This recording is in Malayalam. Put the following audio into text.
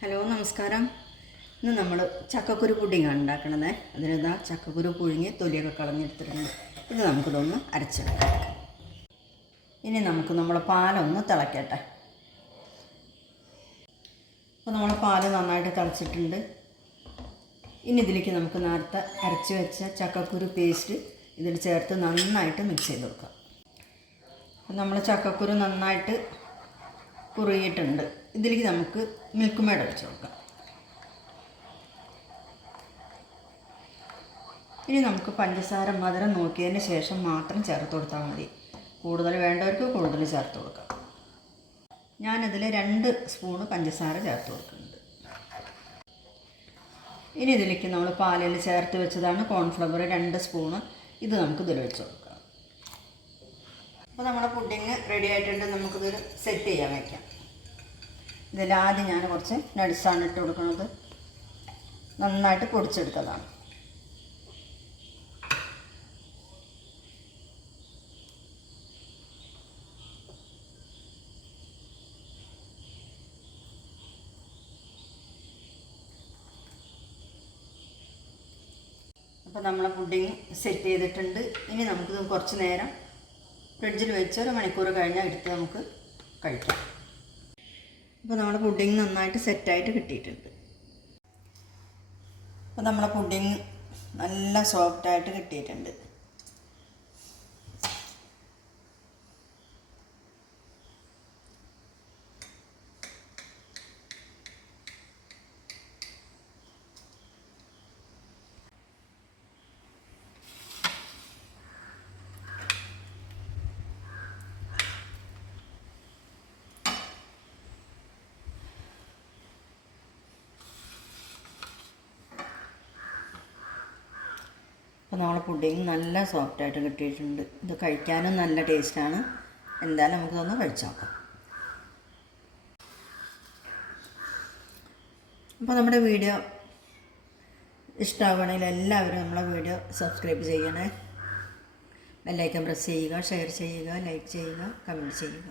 ഹലോ നമസ്കാരം. ഇന്ന് നമ്മൾ ചക്കക്കുരു പുഡിങ്ങാണ് ഉണ്ടാക്കണത്. അതിനിതാ ചക്കക്കുരു പുഴുങ്ങി തൊലിയൊക്കെ കളഞ്ഞെടുത്തിട്ടുണ്ട്. ഇത് നമുക്കിതൊന്ന് അരച്ചെടുക്കാം. ഇനി നമുക്ക് നമ്മൾ പാലൊന്ന് തിളക്കട്ടെ. അപ്പോൾ നമ്മൾ പാൽ നന്നായിട്ട് തിളച്ചിട്ടുണ്ട്. ഇനി ഇതിലേക്ക് നമുക്ക് നേരത്തെ അരച്ച് വെച്ച ചക്കക്കുരു പേസ്റ്റ് ഇതിൽ ചേർത്ത് നന്നായിട്ട് മിക്സ് ചെയ്ത് കൊടുക്കാം. നമ്മൾ ചക്കക്കുരു നന്നായിട്ട് കുറുകിയിട്ടുണ്ട് ഇതിലേക്ക് നമുക്ക് മിൽക്ക് മേഡ് ഒഴിച്ച് കൊടുക്കാം ഇനി നമുക്ക് പഞ്ചസാര മധുരം നോക്കിയതിന് ശേഷം മാത്രം ചേർത്ത് കൊടുത്താൽ മതി. കൂടുതൽ വേണ്ടവർക്ക് കൂടുതൽ ചേർത്ത് കൊടുക്കാം. ഞാനതിൽ രണ്ട് സ്പൂണ് പഞ്ചസാര ചേർത്ത് കൊടുക്കുന്നുണ്ട്. ഇനി ഇതിലേക്ക് നമ്മൾ പാലിൽ ചേർത്ത് വെച്ചതാണ് കോൺഫ്ലവർ രണ്ട് സ്പൂണ്. ഇത് നമുക്ക് ഇതിൽ വെച്ച് കൊടുക്കാം. അപ്പോൾ നമ്മുടെ പുഡിങ് റെഡി ആയിട്ടുണ്ട്. നമുക്കിതൊരു സെറ്റ് ചെയ്യാൻ വയ്ക്കാം ഇതിൽ ആദ്യം ഞാൻ കുറച്ച് നട്സാണ് ഇട്ട് കൊടുക്കുന്നത്. നന്നായിട്ട് പൊടിച്ചെടുത്തതാണ്. അപ്പോൾ നമ്മളെ പുഡിങ് സെറ്റ് ചെയ്തിട്ടുണ്ട്. ഇനി നമുക്കിത് കുറച്ച് നേരം ഫ്രിഡ്ജിൽ വെച്ച് ഒരു മണിക്കൂർ കഴിഞ്ഞാൽ എടുത്ത് നമുക്ക് കഴിക്കാം. അപ്പോൾ നമ്മുടെ പുഡിങ് നന്നായിട്ട് സെറ്റായിട്ട് കിട്ടിയിട്ടുണ്ട്. അപ്പോൾ നമ്മളെ പുഡിങ് നല്ല സോഫ്റ്റായിട്ട് കിട്ടിയിട്ടുണ്ട്. അപ്പോൾ നമ്മളെ പുഡിങ് നല്ല സോഫ്റ്റായിട്ട് കിട്ടിയിട്ടുണ്ട്. ഇത് കഴിക്കാനും നല്ല ടേസ്റ്റാണ് എന്തായാലും നമുക്കിതൊന്ന് കഴിച്ചു നോക്കാം. അപ്പോൾ നമ്മുടെ വീഡിയോ ഇഷ്ടമാവുകയാണെങ്കിൽ എല്ലാവരും നമ്മളെ വീഡിയോ സബ്സ്ക്രൈബ് ചെയ്യണേ. ബെല്ലൈക്കൻ പ്രസ് ചെയ്യുക ഷെയർ ചെയ്യുക ലൈക്ക് ചെയ്യുക കമന്റ് ചെയ്യുക.